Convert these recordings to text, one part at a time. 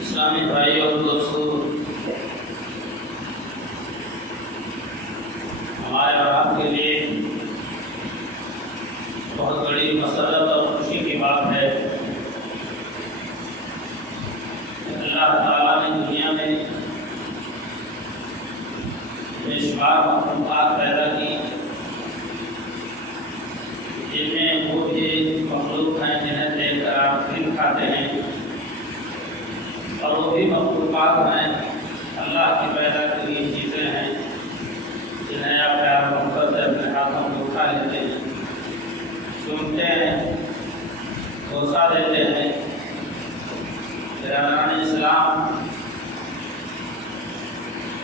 اسلامی بھائی اور دوستوں، ہمارے اور آپ کے لیے بہت بڑی مسرت اور خوشی کی بات ہے کہ اللہ تعالیٰ نے دنیا میں بے شمار مخلوقات پیدا کی، جن میں وہ بھی مخلوق ہیں جنہیں دیکھ کر آپ دل کھاتے ہیں، اور وہ بھی مخلوقات ہیں اللہ کی پیدا کی چیزیں ہیں جنہیں آپ پیار محبت سے اپنے ہاتھوں میں اٹھا لیتے ہیں، سنتے ہیں، بوسہ دیتے ہیں۔ پیغمبران اسلام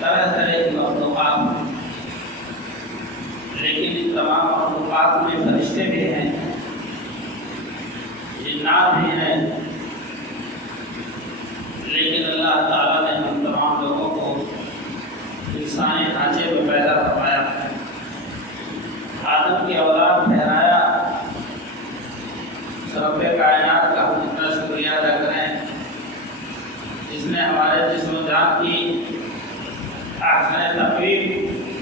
طرح طرح کی مخلوقات، لیکن ان تمام مخلوقات میں فرشتے بھی ہیں، جنات بھی ہیں، لیکن اللہ تعالیٰ نے ہم تمام لوگوں کو انسانی ڈھانچے میں پیدا فرمایا، آدم کی اولاد ٹھہرایا۔ رب کائنات کا ہم اتنا شکریہ ادا کریں جس نے ہمارے جسم و جان کی احسن تقویم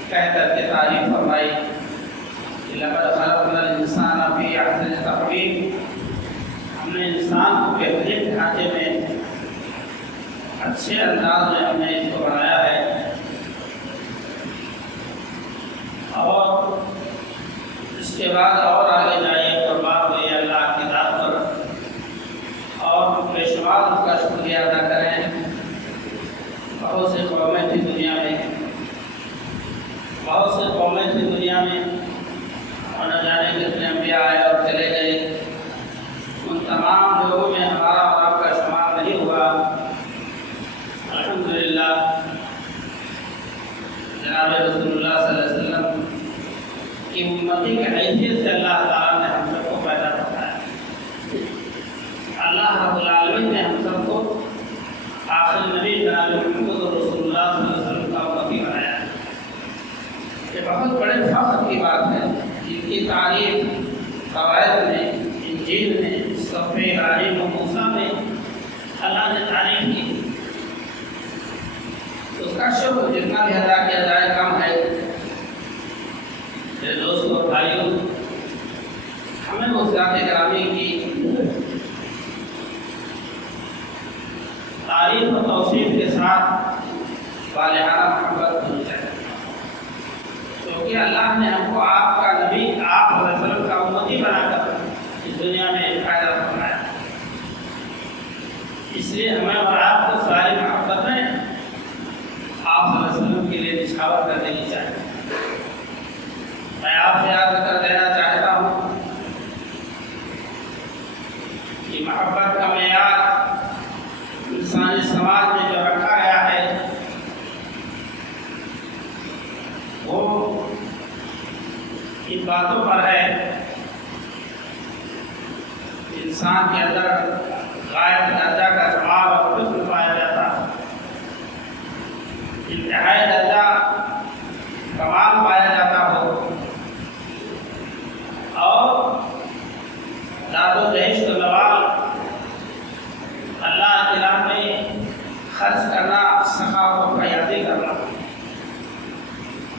کہہ کر کے تعریف فرمائی کہ لقد خلقنا الانسان فی احسن تقویم، ہم نے انسان کو بہترین ڈھانچے میں اچھے انداز میں ہم نے اس کو بنایا ہے، اور اس کے بعد اور آگے جائیے تو بات ہوئی اللہ کی ذات پر، اور بے شمار اس کا شکریہ ادا کریں۔ بہت سے قومیں تھی دنیا میں بہت سے قومیں تھیں دنیا میں اور نہ جانے کتنے انبیاء آئے اور چلے گئے، ان تمام لوگوں میں ہمارا اور آپ کا شمار نہیں ہوا۔ الحمدللہ جناب رسول اللہ صلی اللہ علیہ وسلم کی امتی کی حیثیت سے اللہ تعالیٰ نے ہم سب کو پیدا کروایا۔ اللہ رب العالمین نے ہم سب کو آخر نبی جناب محمد رسول اللہ صلی اللہ علیہ وسلم کا امتی بنایا۔ یہ بہت بڑے فخر کی بات ہے، جن کی تعریف قواعد میں، انجیل میں، صحف ابراہیم و موسیٰ میں اللہ نے تعریف کی۔ اس کا شکر جتنا بھی ادا کیا جائے کم ہے۔ میرے دوستوں اور بھائیوں، ہمیں اس ذات گرامی کی تعریف و توصیف کے ساتھ بالغانہ محبت ہونی چاہیے، کیونکہ اللہ نے ہم کو آپ کا نبی، آپ صلی اللہ علیہ وسلم کا امتی بنا کر اس دنیا میں فائدہ فرمایا۔ اس لیے ہمیں اور آپ کو ساری محبتیں آپ صلی اللہ علیہ وسلم کے لیے نچھاور کر دینی چاہیے۔ میں آپ سے یاد کر دینا چاہتا ہوں کہ محبت کا معیار انسانی سماج میں جو رکھا گیا ہے وہ ان باتوں پر ہے۔ انسان کے اندر غائب درجہ کا جمال اور حسن پایا جاتا، انتہائی درجہ کمال پایا جاتا ہو، اور داد و دہشت و نوال اللہ کے راہ میں خرچ کرنا، سخاوت و فیاضی کرنا،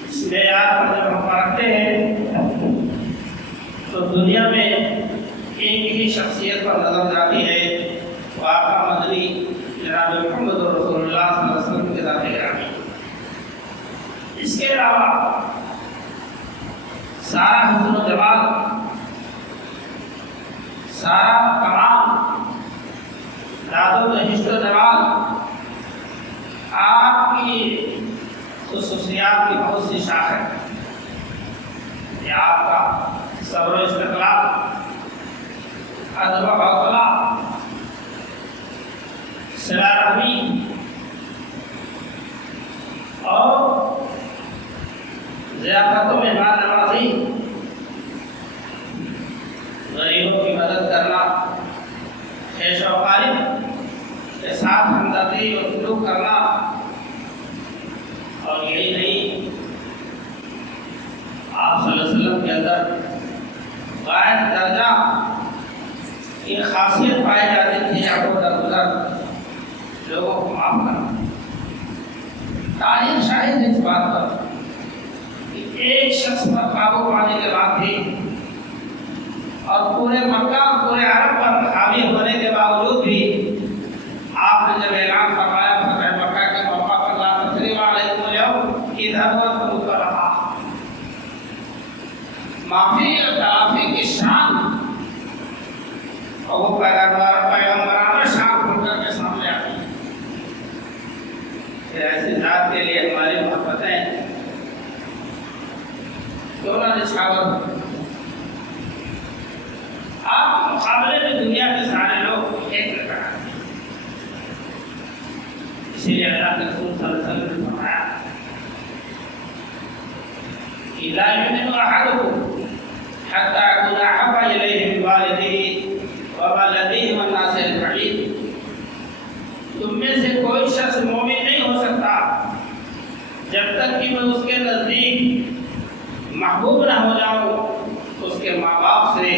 اس معیار پر جب ہم پرکھتے ہیں تو دنیا میں ایک ہی شخصیت پر نظر جاتی ہے، وہ آقا مدنی جناب محمد رسول اللہ صلی اللہ علیہ وسلم کے ذات گرامی۔ اس کے علاوہ سارا حسن و جمال، سارا کمال، داد و دہشت و جمال آپ کی خصوصیات کی بہت سی شاخ ہے۔ یہ آپ کا صبر و استقلال، ادب و حوصلہ، صلہ رحمی اور ضیافت و مہمان نوازی، غریبوں کی مدد کرنا، خیش و غالب کے ساتھ ہمدردی اور سلوک کرنا، اور یہی نہیں، آپ صلی اللہ علیہ وسلم کے اندر غائب درجہ یہ خاصیت پائی جاتی تھی، ابو درگزر لوگوں کو معاف کرنا۔ تاریخ شاہد ہے اس بات پر کہ ایک شخص پر قابو پانے کے بعد بھی اور پورے مکہ اور پورے عرب پر حاوی ہونے کے باوجود بھی آپ نے جب اعلان فرمایا فتح مکہ کے موقع پر لا تثریب علیکم اليوم اذهبوا فانتم طلقاء، معافی اور تعافی کی شان اور وہ پیغمبرانہ شان کھل کر کے سامنے آتی ہے۔ پھر ایسی ذات کے لیے ہماری محبتیں کیوں نہ نچھاور ہو۔ آپ کے مقابلے میں دنیا کے سارے لوگ ایک لگا ہے، اسی لیے اللہ کے رسول صلی اللہ علیہ وسلم نے فرمایا کہ لا یؤمن احدکم حتی اکون احب الیہ من والدہ وولدہ والناس اجمعین۔ تم میں سے کوئی شخص مومن نہیں ہو سکتا جب تک کہ میں اس کے نزدیک محبوب نہ ہو جاؤں، اس کے ماں باپ سے،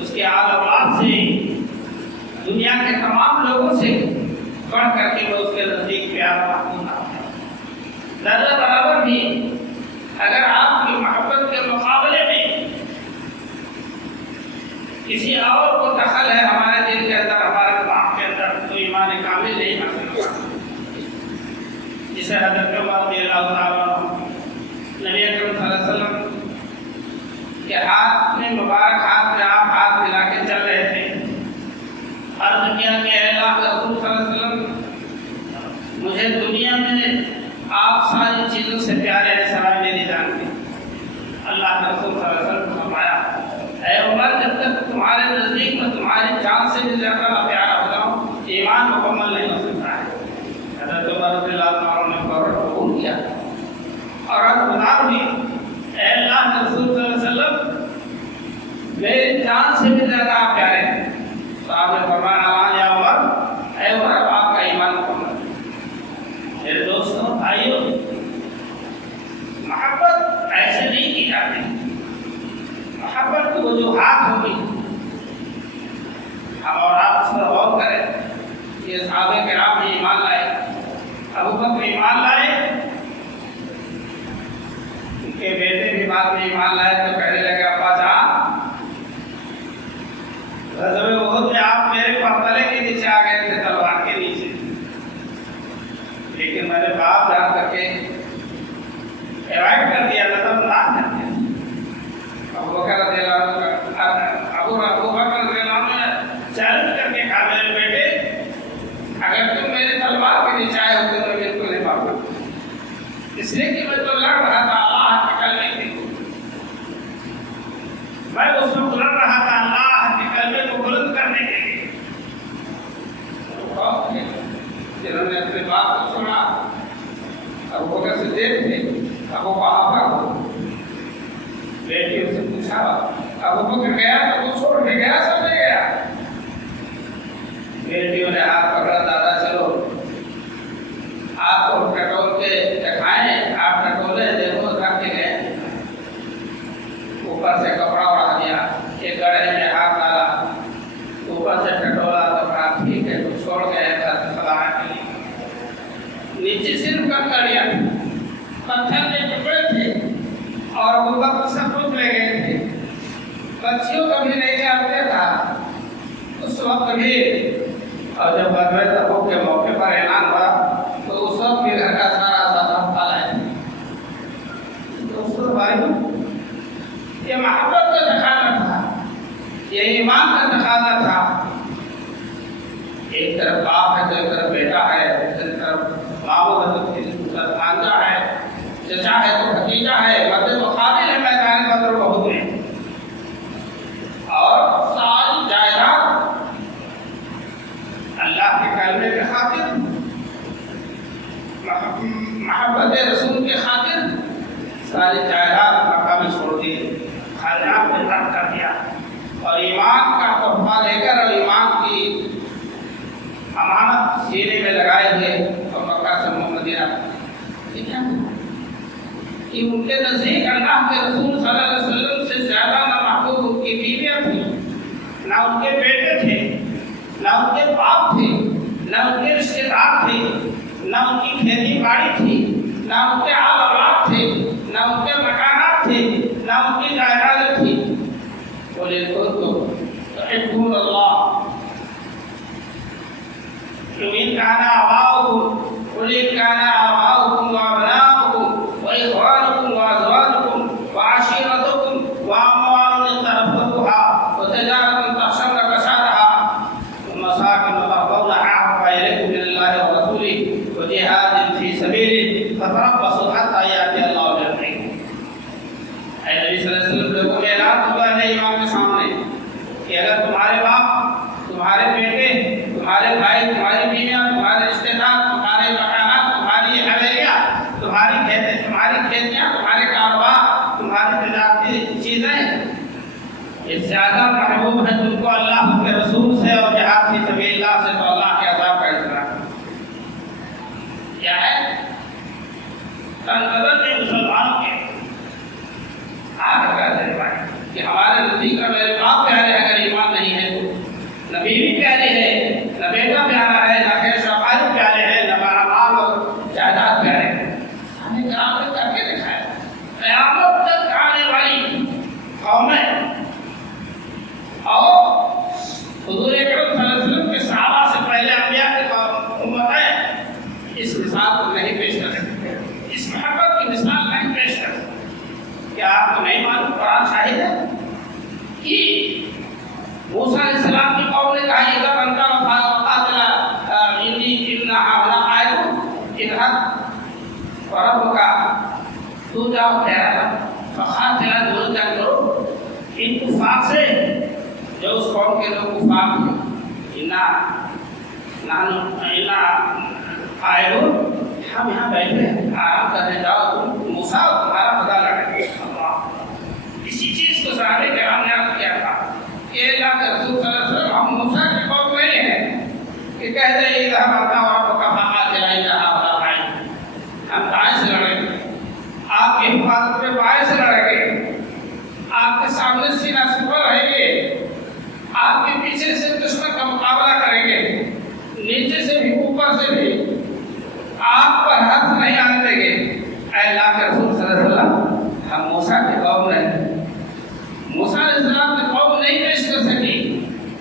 اس کے آل اولاد سے، دنیا کے تمام لوگوں سے بڑھ کر کے میں اس کے نزدیک پیار محبوب نہ ہو جاؤں۔ ذرہ برابر بھی اگر آپ کی محبت کے مقابلے میں کسی اور کو دخل ہے ہمارے دل کے اندر، ہمارے دماغ کے اندر، تو ایمان کامل نہیں حاصل ہوگا۔ جسے حضرت عمر رضی اللہ تعالیٰ عنہ نبی اکرم صلی اللہ علیہ وسلم کے ہاتھ میں، مبارک ہاتھ میں آپ ہاتھ ملا کے چل رہے تھے، عرض کیا کہ اے اللہ کے رسول صلی اللہ علیہ وسلم، مجھے دنیا میں آپ ساری چیزوں سے پیارے ہیں سوائے کے رسول صلی اللہ علیہ وسلم نے فرمایا اے عمر جب تک تمہارے نزدیک میں تمہاری جان سے بھی زیادہ میں پیارا ہو جاؤں ایمان مکمل نہیں ہو سکتا ہے۔ حضرت عمر رضی اللہ عنہ نے فوراً قبول کیا اور اب گزار ہوئی اے اللہ کے رسول صلی اللہ علیہ وسلم میری جان سے بھی زیادہ آپ پیارے ہیں۔ تو آپ نے فرمایا ہاں یا عمر، اے عمر آپ کا ایمان مکمل ہے۔ میرے دوستوں بھائیوں، محبت ایسے نہیں کی جاتی، محبت کی وجوہات ہوگی۔ ہم اور آپ اس پر غور کریں، یہ صحابہ کرام بھی ایمان لائے، ابو بکر ایمان لائے، ان کے بیٹے بھی بعد میں ایمان لائے تو کہنے لگے ابا جان غزوہ احد میں آپ میرے پرتلے کے نیچے آ گئے تھے، تلوار کے نیچے، لیکن میں نے باپ جان کر کے ایوائڈ کر دیا، نظر انداز کر دیا۔ ابو بکر رضی اللہ عنہ نے چیلنج کر کے کہا میرے بیٹے اگر تم میرے تلوار کے نیچے آئے ہوتے تو میں بالکل نہیں پاؤں گا، اس لیے کہ میں تو لڑ رہا تھا اللہ کے کلمے کے لیے، میں اس میں لڑ رہا تھا اللہ کے کلمے کو بلند کرنے کے لیے۔ جنہوں نے اپنے باپ کو چھوڑا، ابو بکر صدیق تھے، ابو وہاں پر بیٹیوں سے پوچھا ابو بکر گیا تو وہ چھوڑ کے گیا سب لے گیا؟ بیٹیوں نے ہاتھ پکڑا دادا چلو آپ کو ٹٹول کے دکھائیں، آپ ٹٹولے دیکھو رکھ کے گئے، اوپر سے کپڑا اڑا دیا، ایک گڑھے میں ہاتھ ڈالا، اوپر سے ٹٹولا تو کہا ٹھیک ہے تو چھوڑ گئے گھر سلانے کے لیے۔ نیچے صرف کنکریاں پتھر کے ٹکڑے تھے اور ابو بکر سب کچھ لے گئے تھے، بچیوں کا بھی نہیں جانتے تھا اس وقت بھی، اور جب غزوہ تبوک کے موقع پر اعلان ہوا تو اس وقت بھی گھر کا سارا سامان پھیلا ہے۔ دوستو بھائیو، یہ محبت کا تقاضا تھا، یہ ایمان کا تقاضا تھا۔ ایک طرف باپ ہے تو ایک طرف بیٹا ہے، دوسری طرف ماموں ہے تو تیسری طرف بھانجا ہے، چچا ہے تو بھتیجا ہے، مد مقابل ہے میدان بدر و احد میں، اور ساری جائیداد اللہ کے کلمے کے خاطر، محبت رسول کے خاطر ساری جائیداد مکہ میں چھوڑ دی، خراب میں ترک کر دیا، اور ایمان کا تحفہ لے کر اور ایمان کی امانت سینے میں لگائے ہوئے اور مکہ سے مدینہ۔ کہ ان کے نزدیک اللہ کے رسول صلی اللہ علیہ وسلم سے زیادہ نہ محبوب ان کی بیویاں تھیں، نہ ان کے بیٹے تھے، نہ ان کے باپ تھے، نہ ان کے رشتے دار تھے، نہ ان کی کھیتی باڑی تھی، نہ ان کے آل اولاد تھے، نہ ان کے مکانات تھے، نہ ان کی جائیدادیں تھیں۔ بولے تحبون اللہ إن كان آباؤكم قل إن كان آباؤكم وأبناؤكم وإخوانكم وأزواجكم وعشيرتكم وأموال اقترفتموها وتجارة تخشون كسادها ومساكن ترضونها أحب إليكم من الله ورسوله وجهاد في سبيله فتربصوا حتى يأتي الله بأمره۔ اے نبی صلی اللہ علیہ وسلم، لوگوں میں اعلان ہوا ہے امام کے سامنے کہ اگر تمہارے باپ، تمہارے بیٹے، تمہارے بھائی، تمہاری بیویاں، تمہارے رشتے دار، تمہارے مکانات، تمہاری حویلیاں، تمہاری کھیتیاں، تمہارے کاروبار، تمہاری تجارتی چیزیں یہ زیادہ محبوب ہیں تم کو اللہ کے رسول سے اور جہاد فی سبیل اللہ سے، تو اللہ کے عذاب کا اظہار کیا ہے؟ تنقدر کے مسلمانوں کے آگے کا ذریعہ کہ ہمارے نزدیک کا میرے باپ پیارے ہیں، اگر ایمان نہیں ہے تو نہ بیوی پیاری ہے، نہ بیٹا پیارا ہے، نہ خیر شفاعت پیارے ہیں، نہ مال اور جائیداد پیارے ہیں۔ ہمیں کرام نے کر کے دکھایا قیامت تک آنے والی قومیں اور حضور اکرم صلی اللہ علیہ وسلم کے صحابہ سے پہلے انبیاء کی امتیں اس مثال کو نہیں پیش کر سکتے، اس محبت کی مثال نہیں پیش کر سکتے۔ کیا آپ کو نہیں معلوم قرآن شاہد ہے کہ موسیٰ علیہ السلام کی قوم نے کہا اذا انت وقاتل انہا ہونا قائد اذهب وربک، تو جاؤ ٹھہرا فقاتلا دور جنگ کرو ان کفار سے جو اس قوم کے لوگ کفار تھے. ہم یہاں بیٹھے ہیں آرام کرنے جاؤ تم موسیٰ تمہارا پتہ لگے. اسی چیز کو صحابہ کرام نے عرض کیا تھا کہ اللہ کے رسول صلی اللہ علیہ وسلم ہم موسیٰ کی قوم نہیں ہیں کہ کہہ دیں یہ ہمارا اور کا فقاتلا ہم دائیں سے لڑیں گے, آپ کی حفاظت میں بائیں سے لڑیں گے, آپ کے سامنے سینہ سپر رہیں گے, آپ کے پیچھے سے دشمن کا مقابلہ کریں گے, نیچے سے بھی اوپر سے بھی آپ پر ہاتھ نہیں آنے دیں گے. اے اللہ کے رسول صلی اللہ علیہ وسلم ہم موسیٰ کی قوم نہیں. موسیٰ علیہ السلام کی قوم نہیں پیش کر سکی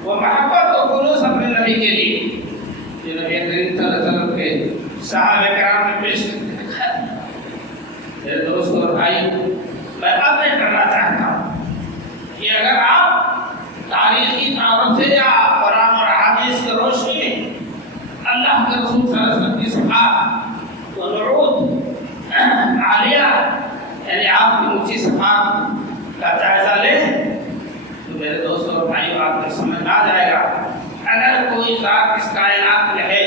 وہ محبت و خلوص اپنے نبی کے لیے جو نبی کریم صلی اللہ علیہ وسلم کے صحابہ کرام نے پیش کر. میرے دوستوں اور بھائی, میں اب یہ کرنا چاہتا ہوں کہ اگر آپ تاریخی تعارف سے یا قرآن اور حدیث کی روشنی میں اللہ کے رسول صلی اللہ علیہ وسلم کی صفات و نعوت عالیہ یعنی آپ کی اونچی صفات کا جائزہ لیں تو میرے دوستوں اور بھائیوں آپ کو سمجھ میں آ جائے گا. اگر کوئی ذات اس کائنات میں ہے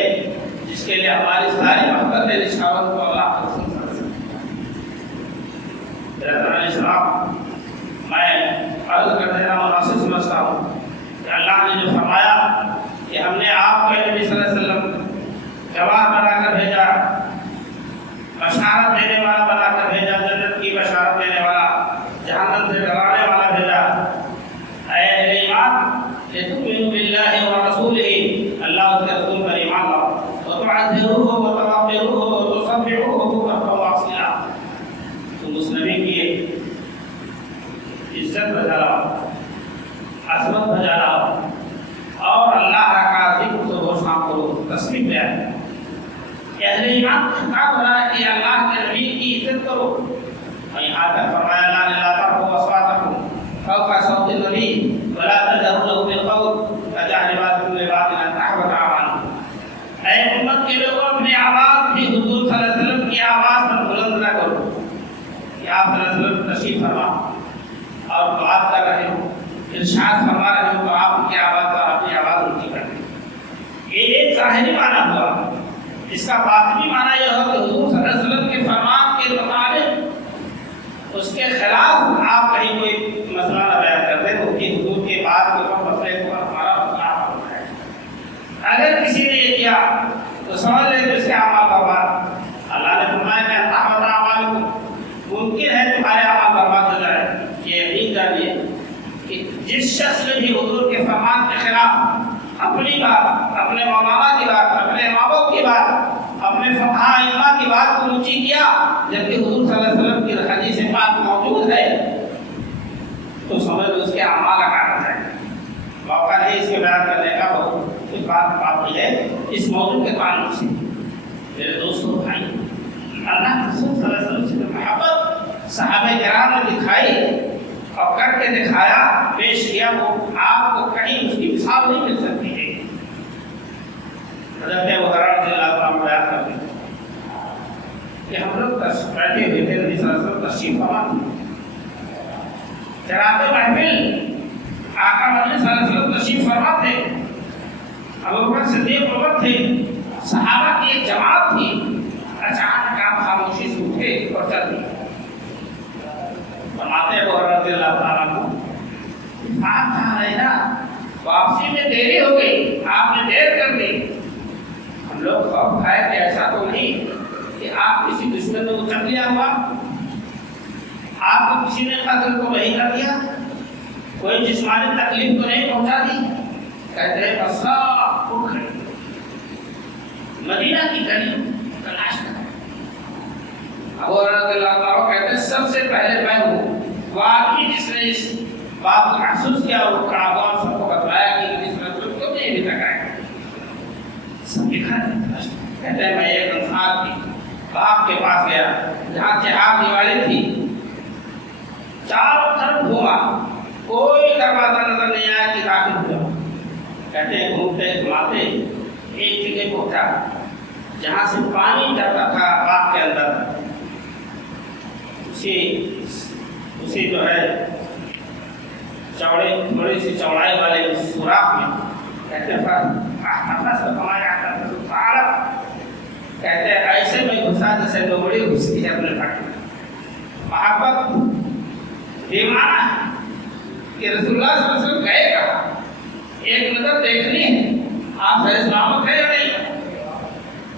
جس کے لیے ہماری ساری محبت نشاور کو اللہ کے رسول السلام میں عرض کر دینا مناسب سمجھتا ہوں کہ اللہ نے جو فرمایا کہ ہم نے آپ کو نبی صلی اللہ علیہ وسلم گواہ بنا کر بھیجا, بشارت دینے والا بنا کر بھیجا, جنت کی بشارت دینے والا, جہنم سے ڈرانے والا بھیجا. اے اہل ایمان لتؤمنوا باللہ ورسولہ, اللہ اس کے رسول پر ایمان لاؤ, وتعزروہ وتوقروہ وتصبحوہ بکرۃ واصیلا, تم اس نبی کی عزت بجا لاؤ, عظمت بجا لاؤ اور اللہ کا ذکر و شام کرو, تسبیح بیان. اہل ایمان کو خطاب ہو رہا ہے کہ اللہ کے نبی کی عزت کرو. اور یہاں تک فرمایا لا ترفعوا اصواتکم فوق صوت النبی ولا تجهروا له بالقول كجهر بعضكم لبعض ان تحبط اعمالكم. اے امت کے لوگوں, اپنی آواز بھی حضور صلی اللہ علیہ وسلم کی آواز پر بلند نہ کرو کہ آپ صلی اللہ علیہ وسلم تشریف فرما اور بات کر رہے ہو, ارشاد فرما رہے ہو تو آپ کی آواز پر اپنی آواز اونچی کر دیں. یہ ایک ظاہری معنی ہوا. اس کا باطنی معنی یہ ہو کہ حضور صلی اللہ علیہ وسلم کے فرمان کے مطابق اس کے خلاف آپ کہیں کوئی مسئلہ نہ بیان کرتے ہو کہ حضور کے بات کے اوپر مسئلے کو ہمارا مسئلہ ہوتا ہے. اگر کسی نے یہ کیا تو سمجھ لے تو اس کے اعمال برباد. اللہ نے فرمایا کہ تحبط اعمالکم, ممکن ہے تمہارے اعمال برباد ہو جائے. یہ یقین جانیے کہ جس شخص نے بھی حضور کے فرمان کے خلاف اپنی بات, اپنے مولانا کی بات, اپنے ماں باپ کی بات, اپنے فقہاء ائمہ کی بات کو اونچی کیا جبکہ حضور صلی اللہ علیہ وسلم کی حدیث پاک موجود ہے تو سمجھ لو اس کے اعمال کاٹا جائے. موقع نہیں اس کے بیان کرنے کا, بہت کچھ بات باقی ہے اس موضوع کے تعلق سے. میرے دوستوں بھائی, اللہ کے رسول صلی اللہ علیہ وسلم سے محبت صحابہ کرام نے دکھائی اور کر کے دکھایا, پیش کیا, وہ آپ کو کہیں اس کی مثال نہیں مل سکتی ہے. حضرت ابو ہریرہ رضی اللہ عنہ بیان کرتے ہیں کہ ہم لوگ بیٹھے ہوئے تھے, نبی صلی اللہ علیہ وسلم تشریف فرما تھے, چراغ محفل آقا مدنی صلی اللہ علیہ وسلم تشریف فرما تھے, ابوبکر صدیق عمر تھے, صحابہ کی ایک جماعت تھی. اچانک آپ خاموشی سے اٹھے اور چل دیے. فرماتے ابو ہریرہ رضی اللہ عنہ آپ کہاں رہے نا, واپسی میں دیری ہو گئی, آپ نے دیر کر دی. ہم لوگ خوف کھائے کہ ایسا تو نہیں کہ آپ کسی دشمن نے اچک لیا ہوا, آپ کو کسی نے قتل کو نہیں کر دیا, کوئی جسمانی تکلیف تو نہیں پہنچا دی. کہتے ہیں بس سب اٹھ کھڑے, مدینہ کی گلی تلاش کر. ابو ہریرہ رضی اللہ عنہ کہتے ہیں سب سے پہلے میں ہوں وہ آدمی جس نے اس بات کو محسوس کیا اور کعبہ سب کو بتلایا کہ اس رسول کو نہیں ابھی تک آئے. سب دکھا کہتے ہیں میں ایک انصار کی باغ کے پاس گیا جہاں چہار دیواریں تھی, چاروں طرف گھوما, کوئی دروازہ نظر نہیں آیا کہ داخل ہوا. کہتے ہیں گھومتے گھماتے ایک جگہ پہنچا جہاں سے پانی ڈرتا تھا باغ کے اندر. اسی اسی جو ہے تھوڑی سی چوڑائی والے سوراخ میں کہتے ہیں ایسے میں گھسا جیسے لومڑی گھستی ہے اپنے پھٹ میں. محبت دیوانہ ہے کہ رسول اللہ صلی اللہ علیہ وسلم گئے کہا ایک نظر دیکھنی ہے آپ صحیح سلامت ہے یا نہیں.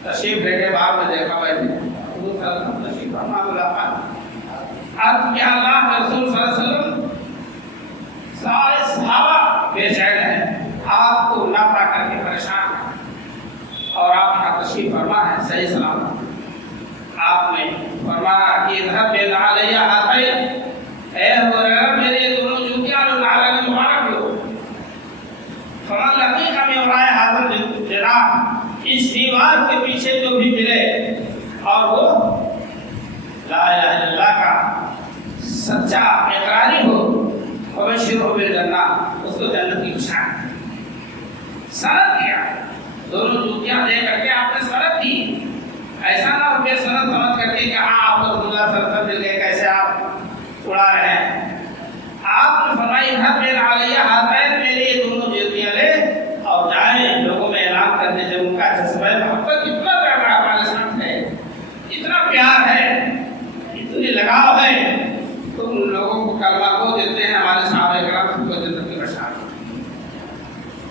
تشریف لے کے بعد میں دیکھا بیٹھے تشریف فرما ملاقات. اب کیا اللہ کے رسول صلی اللہ علیہ وسلم سارے صحابہ بے چین ہیں, آپ کو نہ پا کر کے پریشان ہیں, اور آپ کا تشریف فرما ہے صحیح سلامت. آپ نے فرمایا کہ اذهب بنعلی هاتین, اے ہریرہ میرے دونوں جوتیاں لو نعلین مبارک لو. فمن لقیک من وراء هذا الجدار, اس دیوار کے پیچھے جو بھی ملے اور وہ لا الہ الا اللہ کا سچا اقراری ہو, فبشرہ بالجنہ, اس کو جنت کی بشارت. سند کیا, دونوں جوتیاں دے کر کے آپ نے سند دی. ایسا نہ ہو کہ سند سمجھ کر کے کہ ہاں آپ کو رسول اللہ صلی اللہ علیہ وسلم مل گئے, کیسے آپ اڑا رہے ہیں. آپ نے فرمایا اذهب بنعلی هاتین, میری یہ دونوں جوتیاں لے اور جائیں لوگوں میں اعلان کرنے. جب ان کا جذبہ محبت اتنا پیارا ہمارے ساتھ ہے, اتنا پیار ہے, اتنی لگاؤ ہے, تو ان لوگوں کو کلمہ کو دیتے ہیں ہمارے صحابہ کرام کو جنت کی بشارت.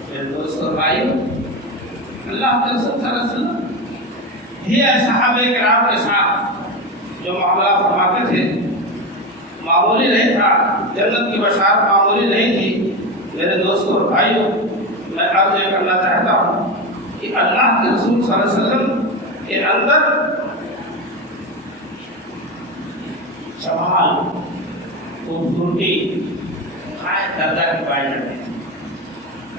میرے دوستو اور بھائیو, اللہ کے رسول صلی اللہ علیہ وسلم یہ صحابہ کرام کے ساتھ جو معاملہ فرماتے تھے معمولی نہیں تھا. جنت کی بشارت معمولی نہیں تھی. میرے دوستو اور بھائیو, میں عرض یہ کرنا چاہتا ہوں کہ اللہ کے رسول صلی اللہ علیہ وسلم کے اندر جمال, خوبصورتی غائب درجہ کی پائی جاتی ہے.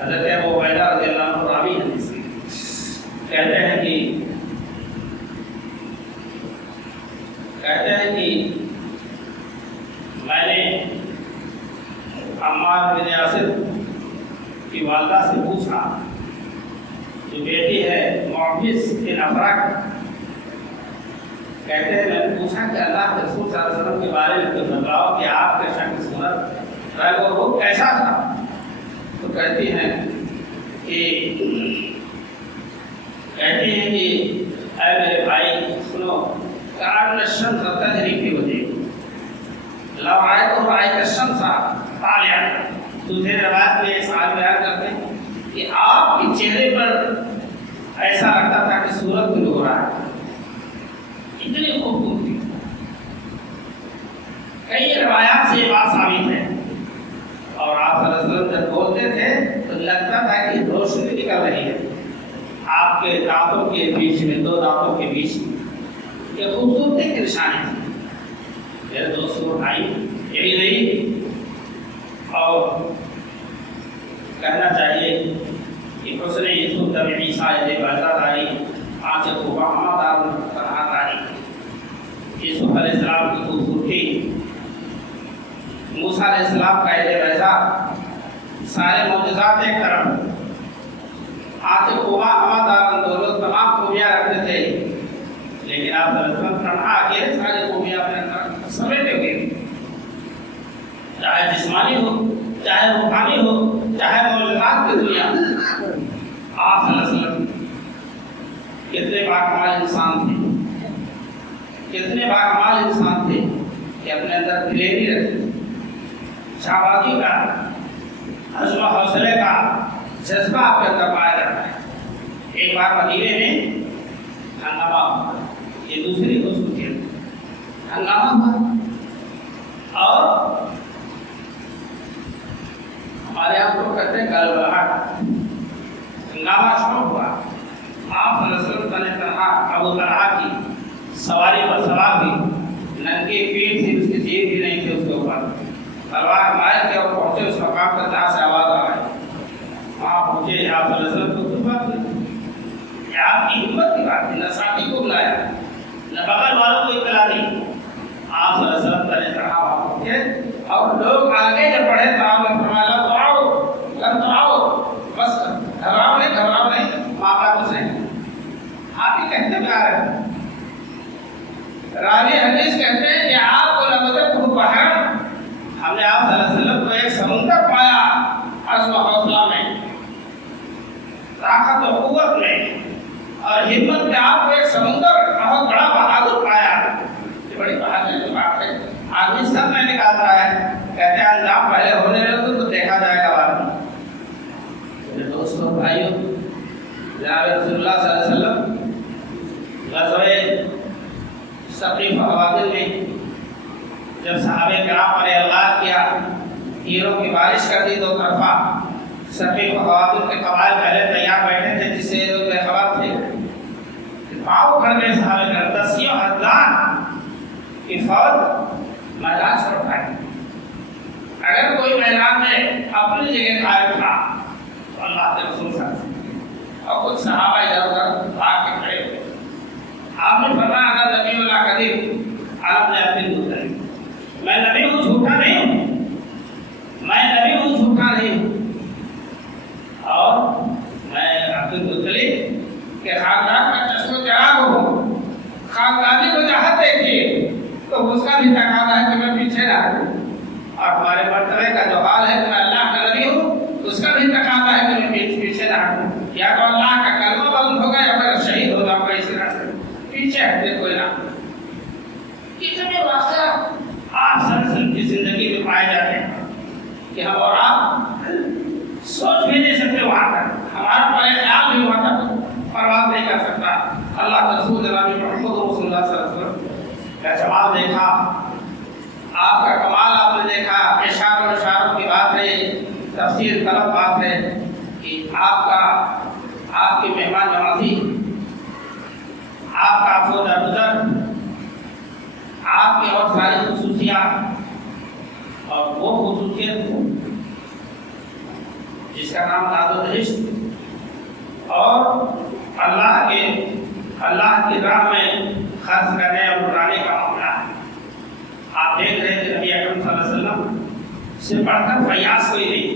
حضرت ابو عبیدہ رضی اللہ عنہ راوی حدیث کہتے ہیں کہ میں نے عمار بن یاسر کی والدہ سے پوچھا, جو بیٹی ہے معوذ بن افرا, کہتے ہیں میں نے پوچھا کہ اللہ کے رسول صلی اللہ علیہ وسلم کے بارے میں کچھ بتاؤ کہ آپ کے شکل صورت وہ کیسا تھا. تو کہتی ہیں کہ اے میرے بھائی سنو, کان الشمس تجری فی وجهه, لو رأیت الشمس طالعا. دوسرے روایت میں اس حال بیان کرتے ہیں کہ آپ کے چہرے پر ایسا لگتا تھا کہ سورج طلوع ہو رہا ہے, اتنی خوبصورتی. کئی روایات سے یہ بات ثابت ہے. اور آپ صلی اللہ علیہ وسلم جب بولتے تھے تو لگتا تھا کہ روشنی نکل رہی ہے آپ کے دانتوں کے بیچ میں, دو دانتوں کے بیچ میں. یہ خوبصورتی کی نشانی تھی. میرے دوستوں بھائی, یہی نہیں اور کہنا چاہیے کہ حسن یوسف دم عیسیٰ بازار داری آنچ کو وہاں دار طرح داری. یوسف علیہ السلام کی خوبصورتی, موسیٰ علیہ السلام کا اہل ویسا, سارے معجزات ایک طرف, آنچ کو وہاں دار دولت تمام خوبیاں رکھتے تھے, لیکن آپ صلی اللہ علیہ وسلم تنہا اکیلے سارے خوبیاں اپنے اندر سمیٹے ہوئے, چاہے جسمانی ہو, چاہے روحانی ہو, چاہے معجزات کی دنیا. آپ صلی اللہ علیہ وسلم کتنے باکمال انسان تھے, کتنے باکمال انسان تھے کہ اپنے اندر دلیری رکھتے, شہبازی کا, عزم و حوصلے کا جذبہ آپ کے اندر پایا جاتا ہے. ایک بار مدینے میں ہنگامہ ہوا, یہ دوسری خصوصیت, ہنگامہ ہوا اور ہمارے یہاں کو کہتے ہیں گلبہٹ. ہنگامہ شروع ہوا. آپ صلی اللہ علیہ وسلم تنہا ابو طلحہ کی سواری پر سوار ہوئی, ننگے پیٹ تھی, اس کی جیب بھی نہیں تھی اس کے اوپر, تلوار مارے تھے اور پہنچے اس مقام پر جہاں سے آواز آ رہی. وہاں پہنچے, آپ صلی اللہ علیہ وسلم کو کچھ بات نہیں, یہ آپ کی ہمت کی بات ہے. نہ ساتھی کو بلایا, نہ بغل والوں کو اطلاع دی. آپ صلی اللہ علیہ وسلم طرح وہاں پہنچے اور لوگ آگے جب بڑھے تو آپ نے فرمایا لن تعاؤ, بس گھبراؤ نہیں, معاملہ کچھ نہیں. آپ ہی کہتے میں آ رہے ہیں. راوی حدیث کہتے ہیں کہ آپ کو لمدت بحر عزم و حوصلہ میں، طاقت و قوت میں اور ہمت میں آپ کو ایک سمندر بہت بڑا بہادر پایا. یہ بڑی بہادری کی بات ہے. آدمی سب میں نکالتا ہے، کہتے ہیں انجام پہلے ہونے لگے تو دیکھا جائے گا بعد میں. میرے دوستوں بھائیوں، جناب رسول اللہ صلی اللہ علیہ وسلم غزوہ ثقیف حوازن میں جب صحابہ کرام پر اعلان کیا، تیروں کی بارش کر دی دو طرفہ. ثقیف حوازن کے قبائل پہلے تیار بیٹھے تھے جس سے لوگ بے خبر تھے. پاؤ کھڑ گئے صحابہ کرام، دسیوں ہزار کی فوج میدان چھوڑ پائی. اگر کوئی میدان میں اپنی جگہ قائم تھا تو اللہ کے رسول صلی اللہ علیہ وسلم اور کچھ صحابہ ادھر ادھر بھاگ کے کھڑے ہوئے. آپ نے فرمایا اگر نبی اللہ قدیم آپ نے اپنی مطلب میں نبی ہوں جھوٹا نہیں ہوں، میں نبی ہوں جھوٹا نہیں ہوں، اور میں عبد المطلب کے خاندان کا چشم چراغ ہوں. خاندانی کو جہاں دیکھیے تو اس کا بھی تقاضا ہے کہ میں پیچھے نہ ہٹوں، اور ہمارے مرتبے کا جو حال ہے کہ میں اللہ کا نبی ہوں اس کا بھی تقاضا ہے کہ میں پیچھے نہ ہٹوں. یا تو اللہ کا کلمہ بلند ہوگا یا پھر شہید ہو جاؤں گا. اس طرح سے پیچھے ہٹتے کوئی نہ. کتنے واقعات آپ سر کی زندگی میں پائے جاتے ہیں کہ ہم اور آپ سوچ بھی نہیں سکتے. وہاں تک ہمارا پہلے خیال بھی وہاں تک پرواز نہیں کر سکتا. اللہ کے رسول جناب محمد رسول اللہ صلی اللہ علیہ وسلم کا جمال دیکھا، آپ کا کمال آپ نے دیکھا. اشاروں اشاروں کی بات ہے، تفسیر طلب بات ہے کہ آپ کی مہمان نوازی، آپ کا عفو درگزر، آپ کی اور ساری خصوصیات، اور وہ خصوصیت جس کا نام داد و دہشت اور اللہ کی راہ میں خرچ کرنے اور اڑانے کا معاملہ ہے. آپ دیکھ رہے تھے نبی اکرم صلی اللہ علیہ وسلم سے بڑھ کر فیاض کوئی نہیں.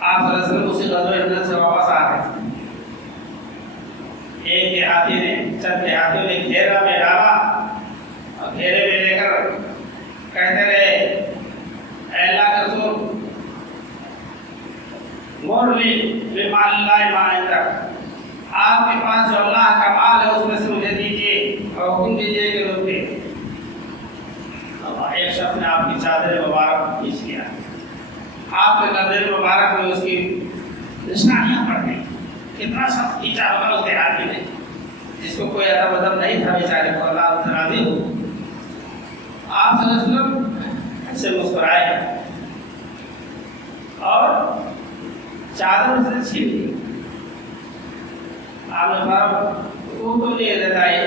آپ صلی اللہ علیہ وسلم اسی غزوہ احد سے واپس آ رہے. ایک دیہاتی نے چند دیہاتیوں نے گھیرا میں ڈالا اور گھیرے میں لے کر کہتے رہے اے اللہ کے رسول مورلی بمال اللہ ما عندک، آپ کے پاس جو اللہ کا مال ہے اس میں سے مجھے دیجیے اور حکم دیجیے کہ روک دے. ایک شخص نے آپ کی چادر مبارک کھینچ لیا، آپ کے گردن مبارک میں اس کی نشانیاں پڑ گئی. کتنا سخت کھینچا ہوگا اس دیہاتی نے جس کو کوئی ادب ادب نہیں تھا بیچارے کو. اللہ سے راضی ہو. آپ صلی اللہ علیہ وسلم سے مسکرائے اور چادر سے چھین لی. آپ نے فرمایا وہ تو نہیں دیتا ہے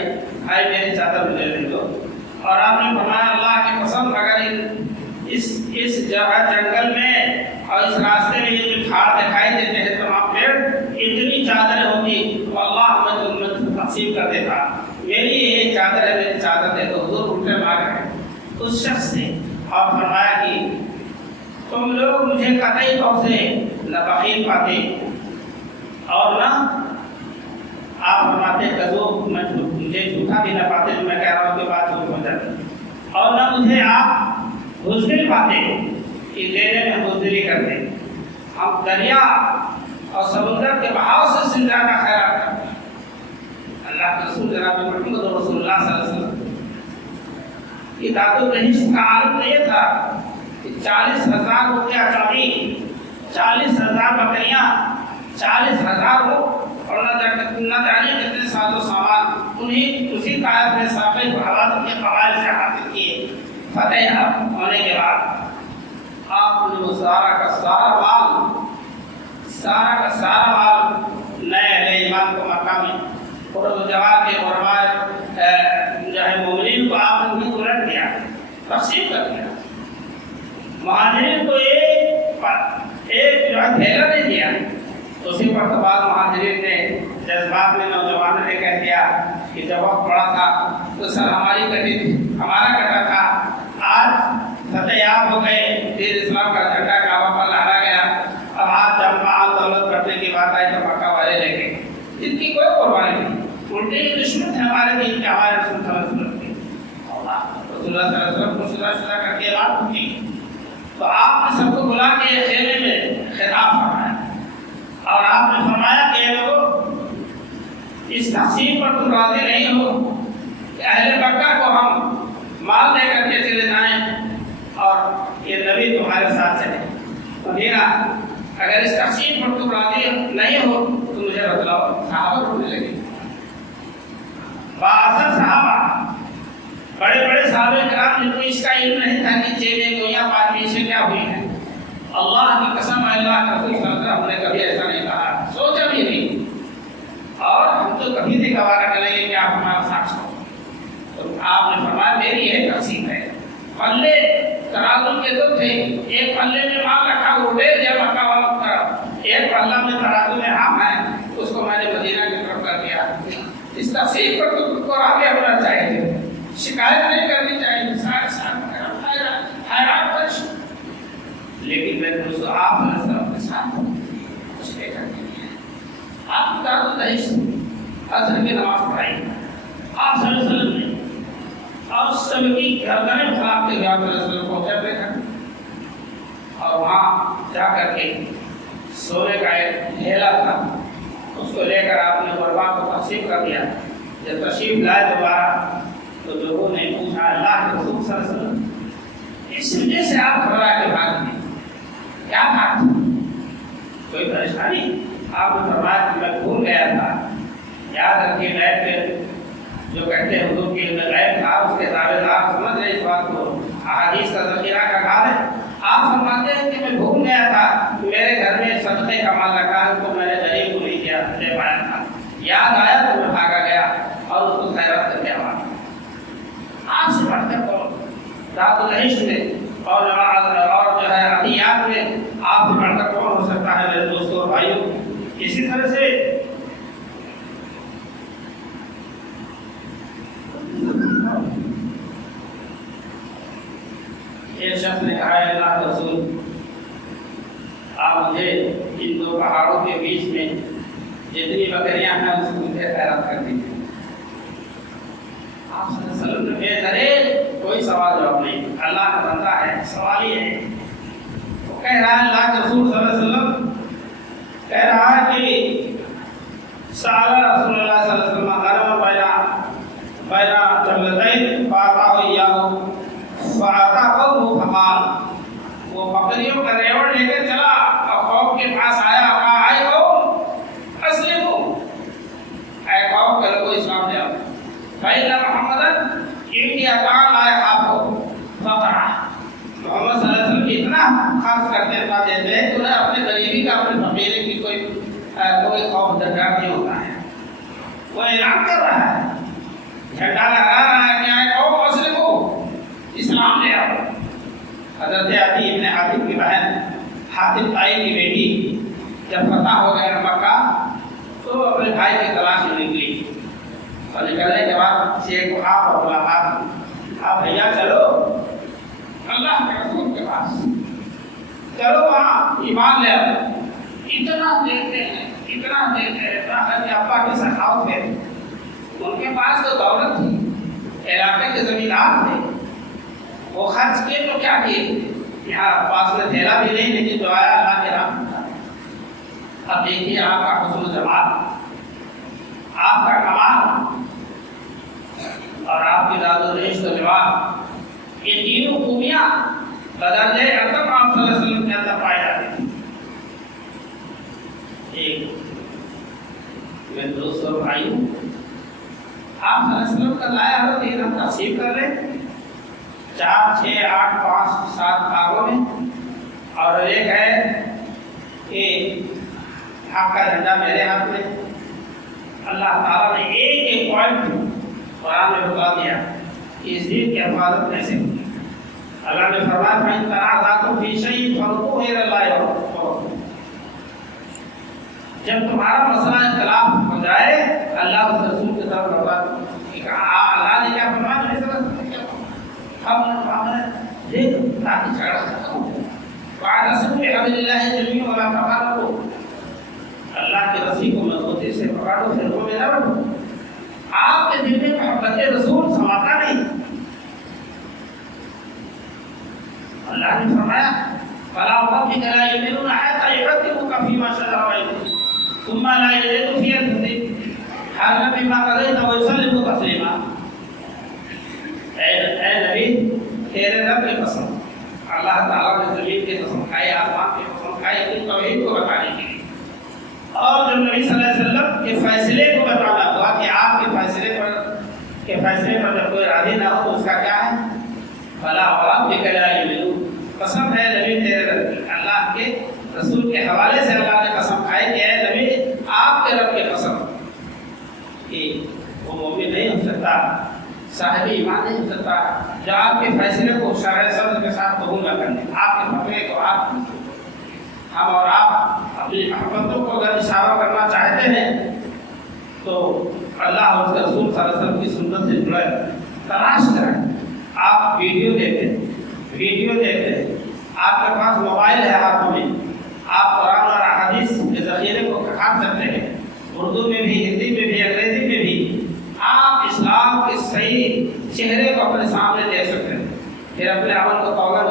بھائی میری چادر مجھے دے دو. اور آپ نے فرمایا اللہ کی قسم اگر اس جگہ جنگل میں اور اس راستے میں یہ جو پہاڑ دکھائی دیتے ہیں تمام پیڑ اتنی چادریں ہوتی تو اللہ ہمیں تم تقسیم کر دیتا. میری یہ چادر ہے، میری چادر دے دو. حضور اٹھے مار گئے اس شخص نے اور فرمایا کہ تم لوگ مجھے قطعی طور سے نہ بخیل پاتے اور نہ آپ فرماتے مجھے جھوٹا بھی نہ پاتے جو میں کہہ رہا ہوں کہ بات جھوٹ ہو جاتی، اور نہ مجھے آپ بزدل پاتے کہ دینے میں بزدلی کرتے. ہم دریا اور سمندر کے بہاؤ سے زندہ کا خیرات کرتے ہیں. اللہ کے رسول جناب محمد رسول اللہ صلی اللہ علیہ وسلم کی داد و دہشت کا عالم یہ تھا کہ 40,000 روپیہ چاندی، 40,000 بکریاں، 40,000 لوگ اور نہ جانے کتنے ساز و سامان انہیں اسی قائد میں ساقی حوازن کے قبائل سے حاصل کیے. فتح ہونے کے بعد آپ نے وہ سارا کا سارا مال نئے ایمان کو مکہ میں اور جوار کے قربان جو ہے مومنین کو آپ نے انہیں الٹ دیا، تقسیم کر دیا. مہاجرین کو ایک جو ہے تھیلا نہیں دیا. اسی وقت بعد مہاجرین نے جذبات میں نوجوانوں نے کہہ دیا کہ جب وقت پڑا تھا تو سر ہماری کٹی تھی، ہمارا کٹا تھا. آج فتح یاب ہو گئے، دین اسلام کا جھنڈا کعبہ پر لہرا گیا. اب آج جب مال دولت کرنے کی بات آئی تو مکہ والے لے گئے جن کی کوئی قربانی نہیں. الٹے ہی دشمن تھے ہمارے دین کے، ہمارے رسول صلی اللہ علیہ وسلم کے. رسول اللہ صلی اللہ علیہ وسلم کو سلا کر کے بات کی تو آپ نے سب کو بلا کے خیمے میں خطاب فرمایا اور آپ نے فرمایا کہ اے لوگوں، اس تقسیم پر تم راضی نہیں ہو کہ اہل مکہ کو ہم مال دے کر کے چلے جائیں اور یہ نبی تمہارے ساتھ چلے؟ مدینہ اگر اس تقسیم پر تم راضی نہیں ہو تو مجھے بتلاؤ۔ صحابہ رونے لگے، بااثر صحابہ، بڑے بڑے صحابہ کرام جن کو اس کا علم نہیں تھا کہ چیلے کو یا پادری سے کیا ہوئی ہے، اللہ کی قسم اللہ کا رسول صلی اللہ علیہ وسلم نے کبھی ایسا نہیں کہا، سوچا بھی نہیں، اور ہم تو کبھی نہیں گوارا کریں گے کہ آپ ہمارا ساتھ ہو۔ تو آپ نے فرمایا میری یہ تقسیم ہے۔ پلے ترازو کے دو تھے، ایک پلے میں مال رکھا وہ ڈیر دیا مکہ والوں کی طرف، ایک پلہ میں ترازو میں ہم ہے، اس کو میں نے مدینہ کی طرف کر دیا۔ اس تقسیم پر تو خود کو راضی ہونا چاہیے، شکایت نہیں کرنی چاہیے، سارے ساتھ حیران پریش۔ لیکن میں نے اس کو آپ صلی اللہ علیہ وسلم کے ساتھ کچھ لے کر کے دیا۔ آپ دارو دہیش اثر کی نماز پڑھائی، آپ صلی اللہ علیہ وسلم نے اور سب کی گردنیں خراب کے آپ صلی اللہ علیہ وسلم پہنچا پہ تھا، اور وہاں جا کر کے سونے کا ایک ڈھیلا تھا، اس کو لے کر آپ نے غربا کو تقسیم کر دیا۔ جب تشریف لائے دوبارہ تو لوگوں نے پوچھا اللہ کے رسول صلی اللہ علیہ وسلم اس وجہ سے آپ گھبرا کے بھاگ گئے، کیا بات تھی؟ کوئی پریشانی؟ آپ نے فرمایا کہ میں بھول گیا تھا، یاد رکھیے غیب جو کہتے ہیں حضور کے علم غیب تھا، اس کے دعوے دار سمجھ رہے اس بات کو، احادیث کا ذخیرہ کا کھا ہے۔ آپ فرماتے ہیں کہ میں بھول گیا تھا کہ میرے گھر میں صدقے کا مال رکھا ہے، تو میں نے غریب کو نہیں دے پایا تھا، یاد آیا تو میں بھاگا گیا اور اس کو خیرات کر کے آیا۔ آپ سے بڑھ کر کون ذات العشق میں اور جو ہے عطیات میں آپ سے بڑھ کر کون ہو سکتا ہے میرے دوستوں اور بھائیوں؟ اسی طرح سے ایک شخص نے کہا ہے اللہ کے رسول آپ مجھے ان دو پہاڑوں کے بیچ میں جتنی بکریاں ہیں اس کو مجھے خیرات کر دیجیے۔ آپ صلی اللہ علیہ وسلم نے بے درے کوئی سوال جواب نہیں، اللہ کا بندہ ہے، سوال ہی ہے۔ وہ کہہ رہا ہے اللہ کے رسول صلی اللہ علیہ وسلم کہہ رہا ہے کہ سارا رسول اللہ صلی اللہ علیہ وسلم غرم بینا جبلتین فاتا ہوئی فاتا قوم فقال، وہ بکریوں کا ریوڑ لے کر چلا اور قوم کے پاس آیا، کہا اے قوم اسلموا، اے قوم کہ لوگوں اسلام لے آؤ، فإن محمدا عندي أطعام لا يخاف فقرا، محمد صلی اللہ علیہ وسلم اتنا خرچ کرتے ہیں کہ انہیں اپنے غریبی کا اپنے فقیری کی کوئی خوف ڈر نہیں ہوتا ہے۔ وہ اعلان کر رہا ہے، جھنڈا لہرا رہا ہے کہ اے قوم اسلموا، اسلام لے آؤ۔ حضرت عدی ابن حاتم کی بہن حاتم طائی کی بیٹی جب فتح ہو گیا مکہ تو اپنے بھائی کی تلاش میں نکلی، اور نکلنے کے بعد شیخ کو آپ اور ملاقات، آپ بھیا چلو اللہ کے رسول کے پاس، چلو وہاں ایمان لے آؤ۔ اتنا دیکھتے ہیں کہ ابا کی سخاوت ہے، ان کے پاس تو دولت تھی، علاقے کے زمیندار تھے، وہ خرچ کیے تو کیا کیے، یہاں پاس میں تھیلا بھی نہیں لیکن جو آیا اللہ کے راہ تھا۔ اب دیکھیے آپ کا حسن جمال، آپ کا کمال اور آپ کی داد و ریش و جواب، یہ تینوں خوبیاں بدرجہ ادب آپ صلی اللہ علیہ وسلم کے اندر پائی جاتی تھی۔ ایک میرے دوست اور بھائیوں، آپ صلی اللہ علیہ وسلم کا لایا ہوا دین ہم تقسیم کر لیں 4 6 8 5 7 بھاگوں میں، اور ایک ہے کہ حق کا جھنڈا میرے ہاتھ میں۔ اللہ تعالیٰ نے ایک پوائنٹ قرآن میں بتا دیا کہ اس دین کی حفاظت کیسے ہوگی۔ اللہ نے فرمایا فَإِن تَنَازَعْتُمْ فِي شَيْءٍ فَرُدُّوهُ إِلَى اللَّهِ وَالرَّسُولِ، جب تمہارا مسئلہ اختلاف ہو جائے اللہ اور رسول کی طرف لوٹا دو۔ اللہ نے کیا فرمایا، ہم دیکھ تاکہ جھگڑا ختم ہو جائے۔ وَاعْتَصِمُوا بِحَبْلِ اللَّهِ جَمِيعًا وَلَا تَفَرَّقُوا، اللہ کے رسی کو مضبوطی سے پکڑو، فرقوں میں نہ بنو۔ آپ کے دل میں محبت رسول سماتا نہیں، اللہ نے فرمایا فلا وربک لا یؤمنون حتی یحکموک فیما شجر بینہم ثم لا یجدوا فی انفسہم حرجا مما قضیت ویسلموا تسلیما۔ اے نبی تیرے رب کی قسم، اللہ تعالیٰ نے زمین کی قسم کھائی، آسمان کی قسم کھائی اپنی توحید کو بتانے کے لیے، اور جب نبی صلی اللہ علیہ وسلم کے فیصلے کو بتانا ہوا کہ آپ کے فیصلے پر جب کوئی راضی نہ ہو تو اس کا کیا ہے؟ فلا وربک لا یؤمنون، قسم ہے نبی تیرے رب کی، اللہ کے رسول کے حوالے سے اللہ نے قسم کھائی کہ اے نبی آپ کے رب کی قسم کہ وہ مومن نہیں ہو سکتا، صاحب ایمان نہیں ہو سکتا جو آپ کے فیصلے کو شرع صدر کے ساتھ قبول نہ کرنے، آپ کے فتوے کو ہم اور آپ اپنی محبتوں کو اگر اشارہ کرنا چاہتے ہیں تو اللہ اور اس کے رسول صلی اللہ علیہ وسلم کی سنت سے جڑے تلاش کریں۔ آپ ویڈیو دیکھتے آپ کے پاس موبائل ہے ہاتھوں میں، آپ قرآن اور احادیث کے ذخیرے کو کھان سکتے ہیں، اردو میں بھی، ہندی میں بھی، انگریزی میں بھی آپ اسلام کے صحیح چہرے کو اپنے سامنے دے سکتے ہیں، پھر اپنے عمل کو توغل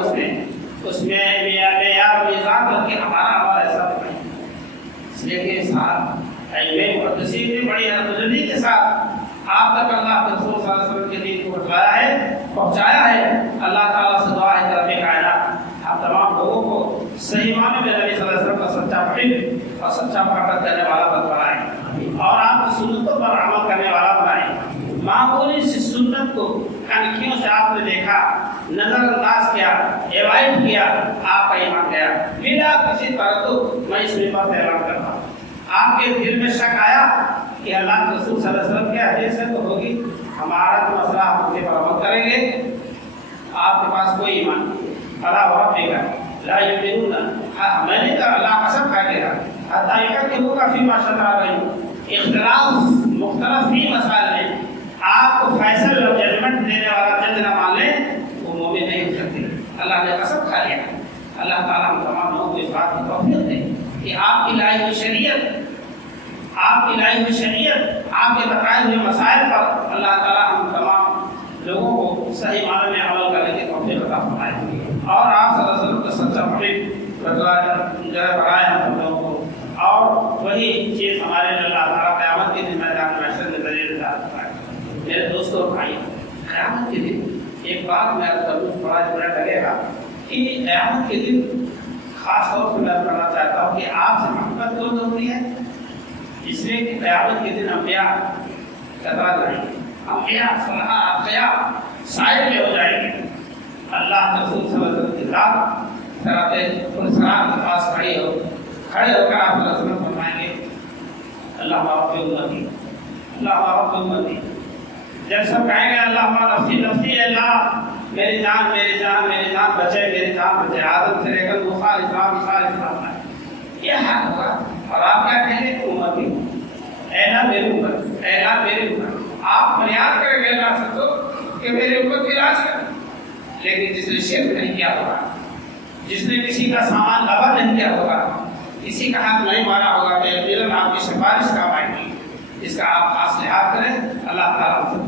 اس میں معیار میزان کر کے ہمارا عمل ایسا بنائیں۔ اس لیے کہ ساتھ علم مقدسین نے بڑی تجلی کے ساتھ آپ تک اللہ کے رسول صلی اللہ علیہ وسلم کے دین کو پہنچایا ہے۔ اللہ تعالیٰ سے دعا ہے کہ رب کائنات آپ تمام لوگوں کو صحیح معنی میں نبی صلی اللہ علیہ وسلم کا سچا محب اور سچا محبت کرنے والا بنائیں، اور آپ کی سنتوں پر عمل کرنے والا بنائیں۔ معمولی سی سنت کو کنکھیوں سے آپ نے دیکھا، نظر انداز کیا، ایوائڈ کیا، آپ کا ایمان گیا بلا کسی تردد۔ میں اس ممبر سے اعلان کرتا ہوں، آپ کے دل میں شک آیا کہ اللہ کے رسول صلی اللہ علیہ وسلم کے حدیث سے تو ہوگی، ہمارا تو مسئلہ ہم اس پر عمل کریں گے، آپ کے پاس کوئی ایمان نہیں، فلا وربک لا یؤمنون، میں نے کہا اللہ قسم کھا کے رہا حتی یحکموک فیما شجر بینہم، اختلاف مختلف ہی مسائل میں آپ کو فیصل اور ججمنٹ دینے والا جج نہ مان لیں وہ مومن نہیں ہو سکتے۔ اللہ نے قسم کھا لیا۔ اللہ تعالیٰ ہم تمام لوگوں کو اس بات کی توفیق دے کہ آپ کی لائی ہوئی شریعت، آپ کے بتائے ہوئے مسائل پر اللہ تعالیٰ ہم تمام لوگوں کو صحیح معنی میں عمل کرنے کی توفیق عطا فرمائے، اور آپ صلی اللہ علیہ وسلم کا سچا محب بنائے ہم لوگوں کو، اور وہی چیز ہمارے لیے اللہ تعالیٰ قیامت کے دن میدان محشر میں ذریعہ نجات فرمائے۔ میرے دوستوں اور بھائی، قیامت کے دن ایک بات میں بڑا لگے گا کہ قیامت کے دن خاص طور سے میں کرنا چاہتا ہوں کہ آپ سے محبت کیوں ضروری ہے؟ اس لیے کہ قیامت کے دن انبیاء کترا جائیں گے، انبیاء صلاح انبیاء سائر میں ہو جائیں گے۔ اللہ کے رسول صلی اللہ علیہ وسلم کی ذات صراط الصراط کے پاس کھڑے ہو کر آپ صلی اللہ علیہ وسلم فرمائیں گے اللہ رب امتی، اللہ رب امتی۔ جب سب کہیں گے اللہ نفسی نفسی، اللہ میری جان میری جان میری جان بچے، میری جان بچے، آدم سے لے کر موسیٰ علیہ السلام ہے، یہ حق ہوگا۔ اور آپ کیا کہیں گے؟ امتی، اے نا میری امت، اے نا میری امت۔ آپ فریاد کریں گے اللہ سے تو کہ میری امت کی لاش کریں، لیکن جس نے شرک نہیں کیا ہوگا، جس نے کسی کا سامان غبر نہیں کیا ہوگا، کسی کا حق نہیں مارا ہوگا، تو آپ کی سفارش کام آئے گی۔ اس کا آپ خاص لحاظ کریں، اللہ تعالیٰ